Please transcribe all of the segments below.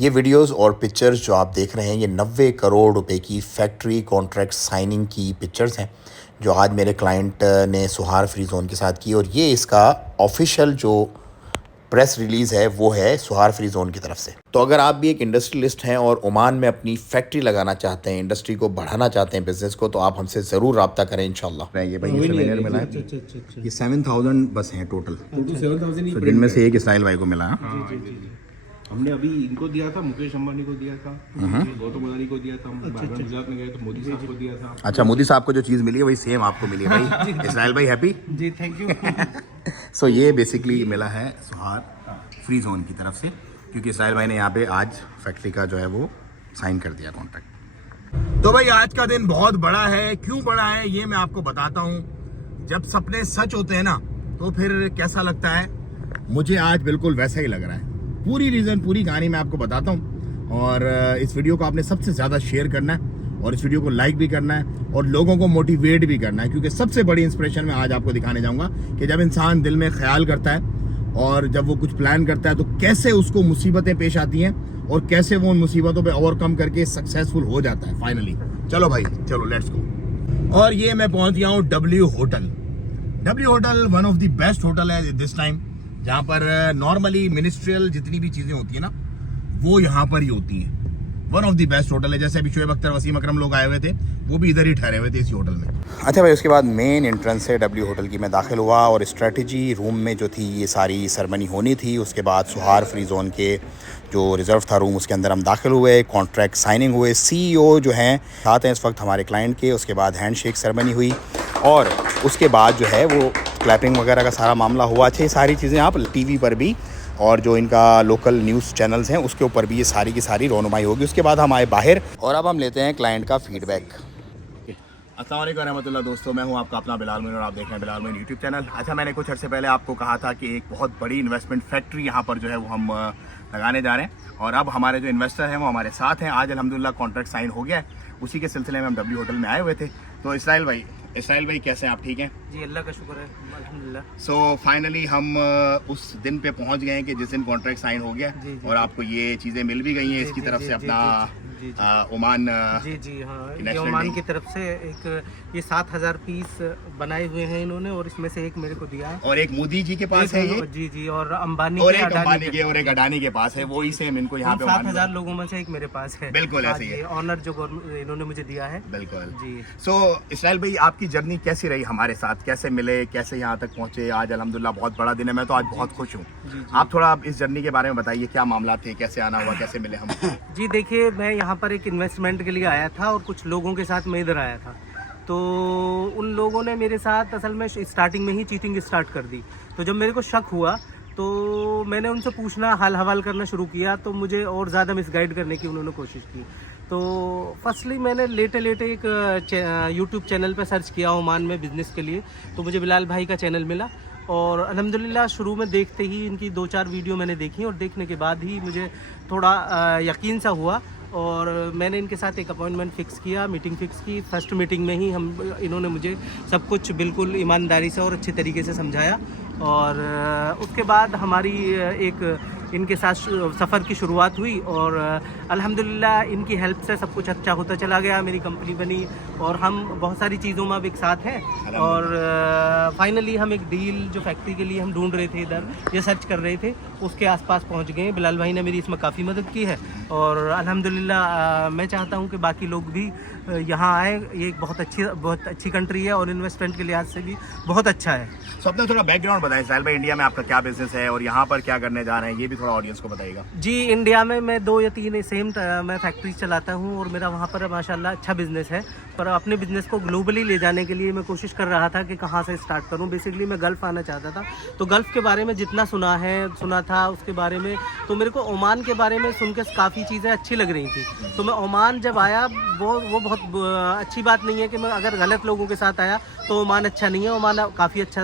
ये वीडियोस और पिक्चर्स जो आप देख रहे हैं, ये 90 करोड़ रुपए की फैक्ट्री कॉन्ट्रैक्ट साइनिंग की पिक्चर्स हैं जो आज मेरे क्लाइंट ने सुहार फ्री जोन के साथ की। और ये इसका ऑफिशियल जो प्रेस रिलीज़ है वो है सुहार फ्री जोन की तरफ से। तो अगर आप भी एक इंडस्ट्रियलिस्ट हैं और ओमान में अपनी फैक्ट्री लगाना चाहते हैं, इंडस्ट्री को बढ़ाना चाहते हैं बिजनेस को, तो आप हमसे ज़रूर रब्ता करें इंशाल्लाह। ये भाई ये मिला है, ये 7000 बस हैं टोटल, 7000 जिनमें से एक इसराइल भाई को मिला है। हमने अभी इनको दिया था, मुकेश अंबानी को दिया था, गौतम अदानी को दिया था, गुजरात में गए तो मोदी साहब को दिया था। अच्छा, मोदी साहब को जो चीज़ मिली है वही सेम आपको मिली है भाई। इसराइल भाई हैप्पी जी, थैंक यू। सो ये बेसिकली मिला है सुहार फ्री जोन की तरफ से, क्योंकि इसराइल भाई ने यहाँ पे आज फैक्ट्री का जो है वो साइन कर दिया कॉन्ट्रैक्ट। तो भाई आज का दिन बहुत बड़ा है। क्यों बड़ा है ये मैं आपको बताता हूँ। जब सपने सच होते हैं ना तो फिर कैसा लगता है, मुझे आज बिल्कुल वैसा ही लग रहा है। पूरी रीज़न, पूरी कहानी मैं आपको बताता हूँ। और इस वीडियो को आपने सबसे ज़्यादा शेयर करना है और इस वीडियो को लाइक भी करना है और लोगों को मोटिवेट भी करना है, क्योंकि सबसे बड़ी इंस्पिरेशन मैं आज आपको दिखाने जाऊँगा कि जब इंसान दिल में ख्याल करता है और जब वो कुछ प्लान करता है तो कैसे उसको मुसीबतें पेश आती हैं और कैसे वो उन मुसीबतों पे ओवरकम करके सक्सेसफुल हो जाता है फाइनली। चलो भाई, चलो लेट्स गो। और ये मैं पहुंच गया हूँ W hotel. W hotel one of the best hotel है दिस टाइम, जहाँ पर नॉर्मली मिनिस्ट्रियल जितनी भी चीज़ें होती है ना वो यहाँ पर ही होती हैं। One of the best hotel है। जैसे अभी शोएब अख्तर, वसीम अकरम लोग आए हुए थे, वो भी इधर ही ठहरे हुए थे इसी होटल में। अच्छा भाई, उसके बाद मेन एंट्रेंस से डब्ल्यू होटल की मैं दाखिल हुआ और स्ट्रेटजी रूम में जो थी ये सारी सेरेमनी होनी थी। उसके बाद सुहार फ्री जोन के जो रिज़र्व था रूम, उसके अंदर हम दाखिल हुए, कॉन्ट्रैक्ट साइनिंग हुए, CEO जो हैं साथ हैं इस वक्त हमारे क्लाइंट के। उसके बाद हैंडशेक सेरेमनी हुई और उसके बाद जो है वो क्लैपिंग वगैरह का सारा मामला हुआ। अच्छा, ये सारी चीज़ें आप टीवी पर भी और जो इनका लोकल न्यूज़ चैनल्स हैं उसके ऊपर भी ये सारी की सारी रोनुमाई होगी। उसके बाद हम आए बाहर और अब हम लेते हैं क्लाइंट का फीडबैक। अस्सलाम वालेकुम रहमतुल्लाह दोस्तों, मैं हूं आपका अपना बिलाल मोइन और आप देख रहे हैं बिलाल मोइन यूट्यूब चैनल। अच्छा, मैंने कुछ अर्से पहले आपको कहा था कि एक बहुत बड़ी इन्वेस्टमेंट फैक्ट्री यहाँ पर जो है वो हम लगाने जा रहे हैं और अब हमारे जो इन्वेस्टर हैं वो हमारे साथ हैं। आज अल्हम्दुलिल्लाह कॉन्ट्रैक्ट साइन हो गया है। उसी के सिलसिले में हम डब्ल्यू होटल में आए हुए थे। तो इसराइल भाई कैसे हैं आप? ठीक हैं जी, अल्लाह का शुक्र है, अल्हम्दुलिल्लाह। सो फाइनली हम उस दिन पे पहुंच गए हैं कि जिस दिन कॉन्ट्रैक्ट साइन हो गया और आपको ये चीज़ें मिल भी गई हैं इसकी तरफ से अपना ओमान। जी हाँ, ये ओमान की तरफ से एक ये 7000 पीस बनाए हुए हैं इन्होंने और इसमें से एक मेरे को दिया है और एक मोदी जी के पास है ये। जी, और अंबानी और एक अंबानी के और एक अडानी के पास है, वो ही सेम इनको यहाँ पे 7000 लोगों में से एक मेरे पास है। बिल्कुल ऐसे ही है ऑनर जो इन्होंने मुझे दिया है। बिल्कुल जी। सो इसराइल भाई, आपकी जर्नी कैसी रही हमारे साथ? कैसे मिले, कैसे यहाँ तक पहुँचे? आज अल्हम्दुलिल्लाह बहुत बड़ा दिन है, मैं तो आज बहुत खुश हूँ। आप थोड़ा इस जर्नी के बारे में बताइए, क्या मामला थे, कैसे आना हुआ, कैसे मिले हम? जी देखिए, मैं यहाँ पर एक इन्वेस्टमेंट के लिए आया था और कुछ लोगों के साथ मैं इधर आया था। तो उन लोगों ने मेरे साथ असल में स्टार्टिंग में ही चीटिंग स्टार्ट कर दी। तो जब मेरे को शक हुआ तो मैंने उनसे पूछना, हाल हवाल करना शुरू किया, तो मुझे और ज़्यादा मिसगाइड करने की उन्होंने कोशिश की। तो फर्स्टली मैंने लेटे एक यूट्यूब चैनल पे सर्च किया ओमान में बिज़नेस के लिए, तो मुझे बिलाल भाई का चैनल मिला और अल्हम्दुलिल्लाह शुरू में देखते ही इनकी 2-4 वीडियो मैंने देखी और देखने के बाद ही मुझे थोड़ा यकीन सा हुआ और मैंने इनके साथ एक अपॉइंटमेंट फ़िक्स किया, मीटिंग फ़िक्स की। फर्स्ट मीटिंग में ही इन्होंने मुझे सब कुछ बिल्कुल ईमानदारी से और अच्छे तरीके से समझाया और उसके बाद हमारी एक इनके साथ सफ़र की शुरुआत हुई और अल्हम्दुलिल्लाह इनकी हेल्प से सब कुछ अच्छा होता चला गया। मेरी कंपनी बनी और हम बहुत सारी चीज़ों में अब एक साथ हैं और फाइनली हम एक डील जो फैक्ट्री के लिए हम ढूंढ रहे थे, इधर ये सर्च कर रहे थे, उसके आसपास पहुंच गए। बिलाल भाई ने मेरी इसमें काफ़ी मदद की है और अल्हम्दुलिल्लाह मैं चाहता हूं कि बाकी लोग भी यहाँ आए। ये एक बहुत अच्छी कंट्री है और इन्वेस्टमेंट के लिहाज से भी बहुत अच्छा है। तो अपना थोड़ा बैकग्राउंड बताएं साहिल भाई, इंडिया में आपका क्या बिजनेस है और यहाँ पर क्या करने जा रहे हैं, ये भी थोड़ा ऑडियंस को बताइएगा। जी, इंडिया में मैं 2 या 3 सेम मैं फैक्ट्री चलाता हूँ और मेरा वहाँ पर माशाल्लाह अच्छा बिज़नेस है। पर अपने बिज़नेस को ग्लोबली ले जाने के लिए मैं कोशिश कर रहा था कि कहाँ से स्टार्ट करूँ। बेसिकली मैं गल्फ़ आना चाहता था, तो गल्फ़ के बारे में जितना सुना था उसके बारे में, तो मेरे को ओमान के बारे में सुन के काफ़ी चीज़ें अच्छी लग रही थी। तो मैं ओमान जब आया, वो बहुत अच्छी बात नहीं है कि मैं अगर गलत लोगों के साथ आया तो ओमान अच्छा नहीं है। ओमान काफ़ी अच्छा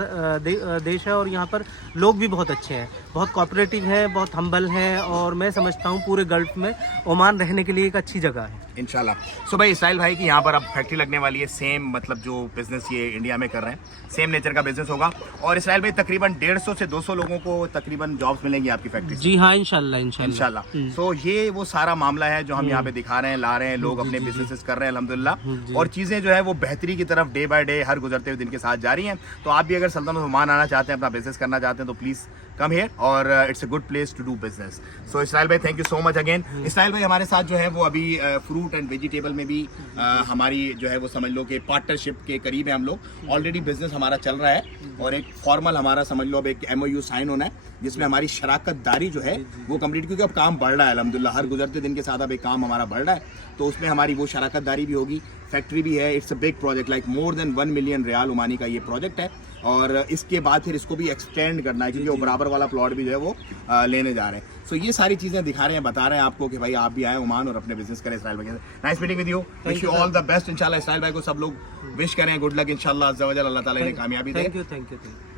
देश है और यहाँ पर लोग भी बहुत अच्छे हैं। बहुत कोऑपरेटिव हैं, बहुत हम्बल हैं, और मैं समझता हूँ पूरे गल्फ में ओमान रहने के लिए एक अच्छी जगह है। इंशाल्लाह। सो भाई इसराइल भाई की यहाँ पर अब फैक्ट्री लगने वाली है, सेम मतलब जो बिजनेस ये इंडिया में कर रहे हैं सेम नेचर का बिजनेस होगा। और इसराइल भाई तकरीबन 150 से 200 लोगों को तकरीबन जॉब्स मिलेंगी आपकी फैक्ट्री से। जी हाँ, इंशाल्लाह इंशाल्लाह। सो ये वो सारा मामला है जो हम यहाँ पे दिखा रहे हैं, ला रहे हैं, लोग अपने बिजनेसेस कर रहे हैं अल्हम्दुलिल्लाह, और चीजें जो है वो बेहतरी की तरफ डे बाय डे हर गुजरते हुए दिन के साथ जारी हैं। तो आप भी अगर सल्तनत ओमान आना चाहते हैं, अपना बिजनेस करना चाहते हैं, तो प्लीज कम हियर, और it's a good place to do business. So Israel भाई thank you so much again. Israel भाई हमारे साथ जो है वो अभी फ्रूट एंड वेजिटेबल में भी हमारी जो है वो समझ लो कि पार्टनरशिप के करीब है हम लोग। ऑलरेडी बिजनेस हमारा चल रहा है, और एक फॉर्मल हमारा समझ लो अब एक MOU साइन होना है, जिसमें हमारी शराकतदारी जो है वो कंप्लीट, क्योंकि अब काम बढ़ रहा है अल्हम्दुलिल्लाह, हर गुजरते दिन के साथ अब एक काम हमारा बढ़ रहा है, तो उसमें हमारी वो शराकतदारी भी होगी। फैक्ट्री भी है, it's a big project, like more than 1 million riyal Omani का ये प्रोजेक्ट है, और इसके बाद फिर इसको भी एक्सटेंड करना है, क्योंकि वो बराबर वाला प्लॉट भी जो है वो लेने जा रहे हैं। सो ये सारी चीजें दिखा रहे हैं, बता रहे हैं आपको कि भाई आप भी आए ओमान और अपने बिजनेस करें इसराइल भाई। Nice meeting with you, wish you all the best. इंशाल्लाह इसराइल भाई को सब लोग विश करें गुड लक, इंशाल्लाह अज़्ज़ा वजल अल्लाह ताला इन्हें कामयाबी दे। Thank you.